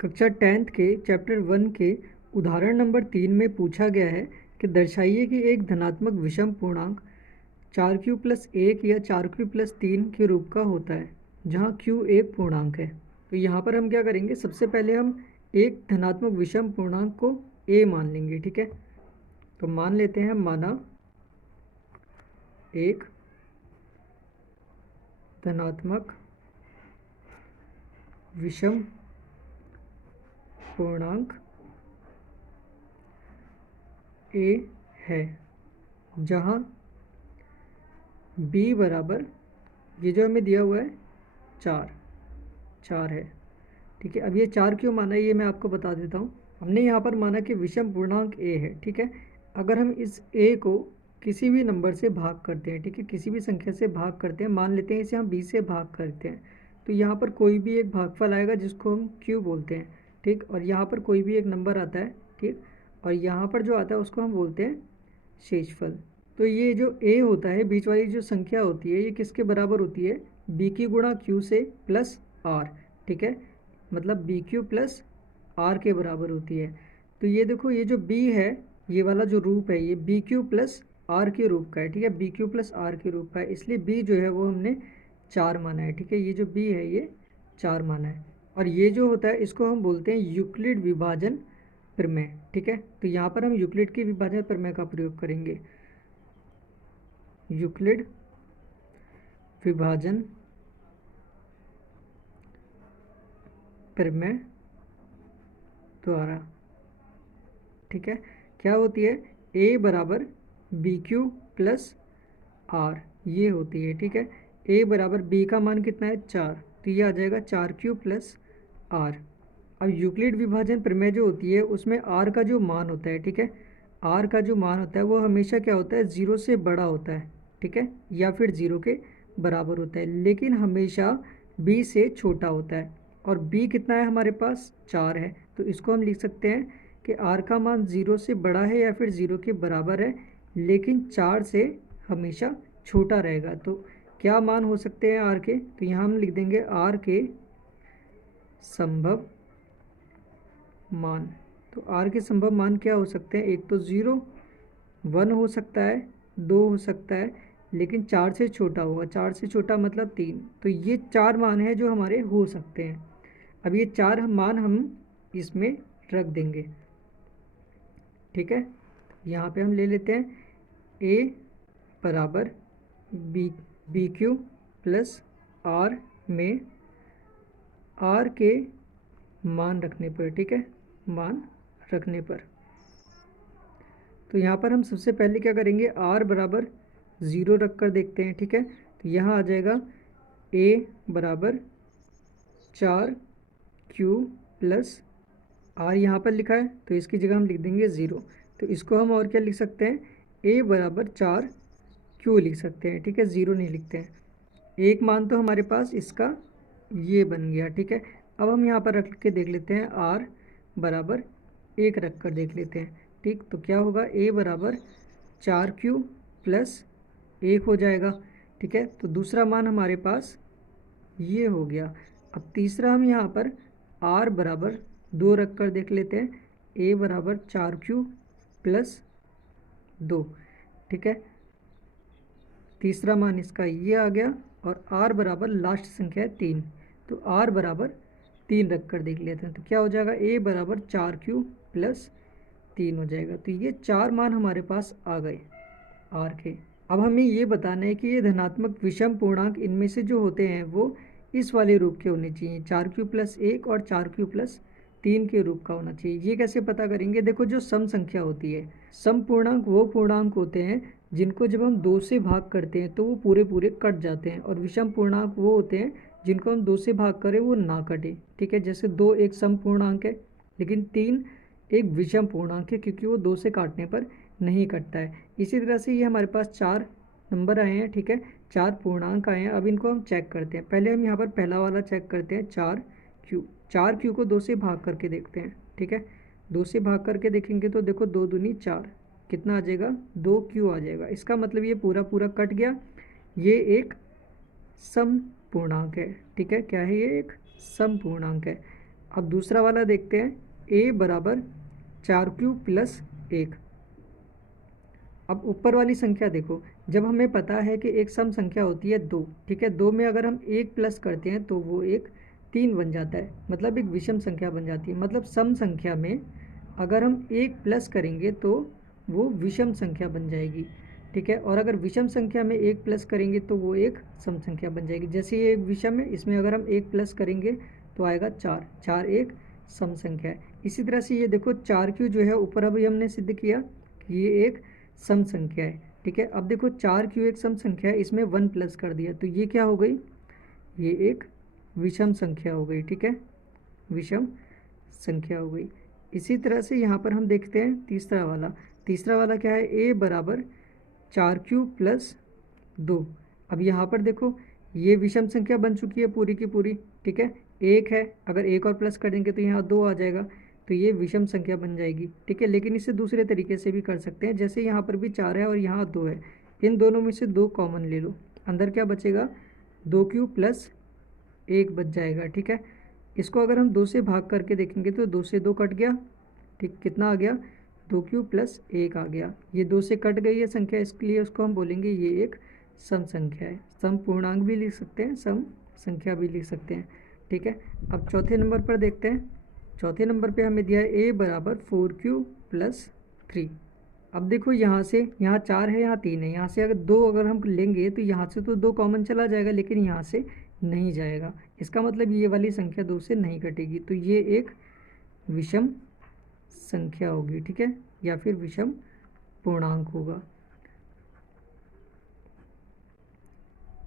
कक्षा 10th के chapter 1 के उदाहरण नंबर 3 में पूछा गया है कि दर्शाइए कि एक धनात्मक विषम पूर्णांक 4q प्लस 1 या 4q प्लस 3 के रूप का होता है जहां q एक पूर्णांक है। तो यहाँ पर हम क्या करेंगे, सबसे पहले हम एक धनात्मक विषम पूर्णांक को a मान लेंगे। ठीक है, तो मान लेते हैं, माना एक धनात्मक विषम पूर्णांक a है जहाँ b बराबर, ये जो हमें दिया हुआ है 4 है। ठीक है, अब ये 4 क्यों माना है ये मैं आपको बता देता हूँ। हमने यहाँ पर माना कि विषम पूर्णांक a है। ठीक है, अगर हम इस a को किसी भी नंबर से भाग करते हैं, ठीक है, किसी भी संख्या से भाग करते हैं, मान लेते हैं इसे हम b से भाग करते हैं, तो यहाँ पर कोई भी एक भागफल आएगा जिसको हम q बोलते हैं। ठीक, और यहाँ पर कोई भी एक नंबर आता है। ठीक, और यहाँ पर जो आता है उसको हम बोलते हैं शेषफल। तो ये जो a होता है, बीच वाली जो संख्या होती है, ये किसके बराबर होती है, b की गुणा q से प्लस r। ठीक है, मतलब बी क्यू प्लस आर के बराबर होती है। तो ये देखो, ये जो b है, ये वाला जो रूप है, ये बी क्यू प्लस आर के रूप का है। ठीक है, बी क्यू प्लस आर के रूप का है, इसलिए b जो है वो हमने 4 माना है। ठीक है, ये जो b है ये 4 माना है। और ये जो होता है इसको हम बोलते हैं यूक्लिड विभाजन प्रमेय। ठीक है, तो यहाँ पर हम यूक्लिड की विभाजन प्रमेय का प्रयोग करेंगे। यूक्लिड विभाजन प्रमेय द्वारा, ठीक है, क्या होती है, a बराबर बी क्यू प्लस आर, ये होती है। ठीक है, a बराबर b का मान कितना है 4, तो ये आ जाएगा 4q प्लस आर। अब यूक्लिड विभाजन प्रमेय जो होती है उसमें r का जो मान होता है, ठीक है, r का जो मान होता है वो हमेशा क्या होता है, 0 से बड़ा होता है। ठीक है, या फिर 0 के बराबर होता है, लेकिन हमेशा b से छोटा होता है। और b कितना है हमारे पास, 4 है, तो इसको हम लिख सकते हैं कि r का मान 0 से बड़ा है या फिर 0 के बराबर है, लेकिन 4 से हमेशा छोटा रहेगा। तो क्या मान हो सकते हैं r के, तो यहाँ हम लिख देंगे r के संभव मान। तो r के संभव मान क्या हो सकते हैं, एक तो 0, 1 हो सकता है, 2 हो सकता है, लेकिन 4 से छोटा होगा। 4 से छोटा मतलब 3। तो ये 4 मान हैं जो हमारे हो सकते हैं। अब ये 4 मान हम इसमें रख देंगे। ठीक है, यहाँ पे हम ले लेते हैं a बराबर बी क्यू प्लस आर में r के मान रखने पर, ठीक है, मान रखने पर, तो यहाँ पर हम सबसे पहले क्या करेंगे, r बराबर 0 रख कर देखते हैं। ठीक है, तो यहाँ आ जाएगा a बराबर 4q प्लस r, यहाँ पर लिखा है तो इसकी जगह हम लिख देंगे 0। तो इसको हम और क्या लिख सकते हैं, a बराबर 4q लिख सकते हैं। ठीक है, 0 नहीं लिखते हैं। एक मान तो हमारे पास इसका ये बन गया। ठीक है, अब हम यहाँ पर रख के देख लेते हैं, r बराबर 1 रख कर देख लेते हैं। ठीक, तो क्या होगा, a बराबर 4q प्लस 1 हो जाएगा। ठीक है, तो दूसरा मान हमारे पास ये हो गया। अब तीसरा हम यहाँ पर r बराबर 2 रख कर देख लेते हैं, a बराबर 4q प्लस 2। ठीक है, तीसरा मान इसका ये आ गया, और r बराबर लास्ट संख्या है 3, तो r बराबर 3 रख कर देख लेते हैं। तो क्या हो जाएगा, a बराबर 4q प्लस 3 हो जाएगा। तो ये 4 मान हमारे पास आ गए r के। अब हमें ये बताना है कि ये धनात्मक विषम पूर्णांक इनमें से जो होते हैं वो इस वाले रूप के होने चाहिए, 4q प्लस 1 और 4q प्लस 3 के रूप का होना चाहिए। ये कैसे पता करेंगे, देखो, जो सम संख्या होती है, सम पूर्णांक वो पूर्णांक होते हैं जिनको जब हम 2 से भाग करते हैं तो वो पूरे पूरे कट जाते हैं, और विषम पूर्णांक वो होते हैं जिनको हम 2 से भाग करें वो ना कटे। ठीक है, जैसे 2 एक सम पूर्णांक है, लेकिन 3 एक विषम पूर्णांक है क्योंकि वो 2 से काटने पर नहीं कटता है। इसी तरह से ये हमारे पास 4 नंबर आए हैं। ठीक है, 4 पूर्णांक आए हैं। अब इनको हम चेक करते हैं। पहले हम यहाँ पर पहला वाला चेक करते हैं, 4q को 2 से भाग करके देखते हैं। ठीक है, 2 से भाग करके देखेंगे तो देखो 2 दूनी 4, कितना आ जाएगा, 2q आ जाएगा। इसका मतलब ये पूरा पूरा कट गया। ये एक सम पूर्णांक है। ठीक है, क्या है, ये एक सम पूर्णांक है। अब दूसरा वाला देखते हैं, a बराबर 4q प्लस 1। अब ऊपर वाली संख्या देखो, जब हमें पता है कि एक सम संख्या होती है 2, ठीक है, 2 में अगर हम 1 प्लस करते हैं तो वो एक 3 बन जाता है, मतलब एक विषम संख्या बन जाती है। मतलब सम संख्या में अगर हम 1 प्लस करेंगे तो वो विषम संख्या बन जाएगी, ठीक है। और अगर विषम संख्या में 1 प्लस करेंगे तो वो एक सम संख्या बन जाएगी। जैसे ये एक विषम है, इसमें अगर हम 1 प्लस करेंगे तो आएगा 4, 4 एक सम संख्या है। इसी तरह से ये देखो 4q जो है ऊपर अभी हमने सिद्ध किया कि ये एक सम संख्या है, ठीक है। अब देखो 4q एक सम संख्या है, इसमें 1 प्लस कर दिया तो ये क्या हो गई, ये एक विषम संख्या हो गई, ठीक है, विषम संख्या हो गई। इसी तरह से यहाँ पर हम देखते हैं तीसरा वाला क्या है, a बराबर 4q प्लस 2। अब यहाँ पर देखो ये विषम संख्या बन चुकी है पूरी की पूरी, ठीक है, एक है, अगर एक और प्लस कर देंगे तो यहाँ 2 आ जाएगा, तो ये विषम संख्या बन जाएगी, ठीक है। लेकिन इसे दूसरे तरीके से भी कर सकते हैं, जैसे यहाँ पर भी 4 है और यहाँ 2 है, इन दोनों में से 2 कॉमन ले लो, अंदर क्या बचेगा, 2q प्लस 1 बच जाएगा, ठीक है। इसको अगर हम 2 से भाग करके देखेंगे तो 2 से 2 कट गया, ठीक, कितना आ गया, 2q प्लस 1 आ गया। ये 2 से कट गई है संख्या, इसके लिए उसको हम बोलेंगे ये एक सम संख्या है। सम पूर्णांक भी लिख सकते हैं, सम संख्या भी लिख सकते हैं, ठीक है। अब चौथे नंबर पर देखते हैं। चौथे नंबर पे हमें दिया है a बराबर 4q प्लस 3। अब देखो यहाँ से, यहाँ 4 है, यहाँ 3 है, यहाँ से अगर 2 अगर हम लेंगे तो यहाँ से तो 2 कॉमन चला जाएगा, लेकिन यहाँ से नहीं जाएगा। इसका मतलब ये वाली संख्या 2 से नहीं कटेगी, तो ये एक विषम संख्या होगी, ठीक है, या फिर विषम पूर्णांक होगा।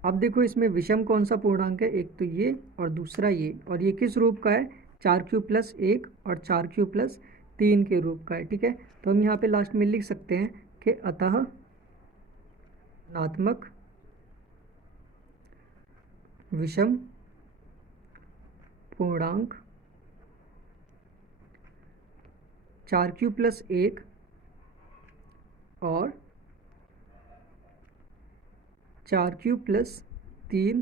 अब देखो इसमें विषम कौन सा पूर्णांक है, एक तो ये और दूसरा ये, और ये किस रूप का है, 4q प्लस 1 और 4q प्लस 3 के रूप का है, ठीक है। तो हम यहाँ पे लास्ट में लिख सकते हैं कि अतः ऋणात्मक विषम पूर्णांक 4q प्लस 1 और 4q प्लस 3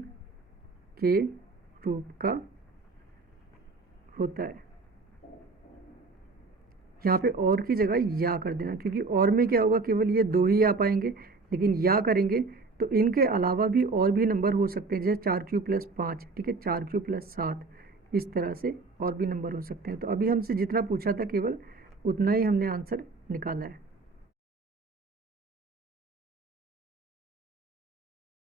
के रूप का होता है। यहाँ पे और की जगह या कर देना, क्योंकि और में क्या होगा, केवल ये 2 ही आ पाएंगे, लेकिन या करेंगे तो इनके अलावा भी और भी नंबर हो सकते हैं, जैसे 4q प्लस 5, ठीक है, 4q प्लस 7, इस तरह से और भी नंबर हो सकते हैं। तो अभी हमसे जितना पूछा था केवल उतना ही हमने आंसर निकाला है।